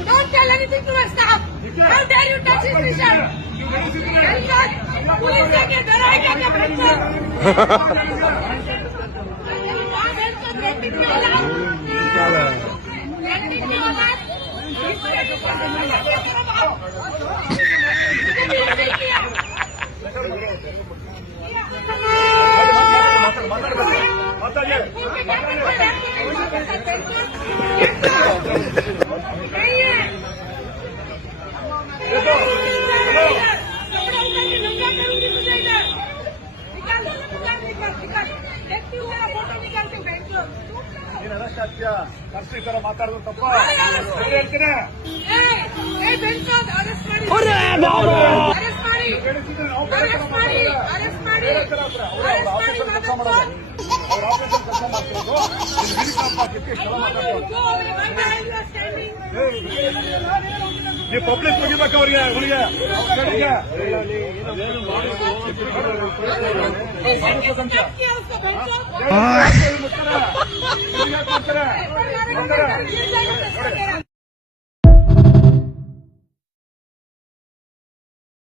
Don't tell anything to our staff. How dare you touch his t-shirt? Police के डराएगा क्या बच्चा? ಕರ್ಸಿಕರ ಮಾತಾಡೋದು ತಪ್ಪ ಹೇಳ್ತೀನಿ. ನೀವು ಪಬ್ಲಿಕ್ ಮುಗಿಬೇಕು ಅವ್ರಿಗೆ ಅವರಿಗೆ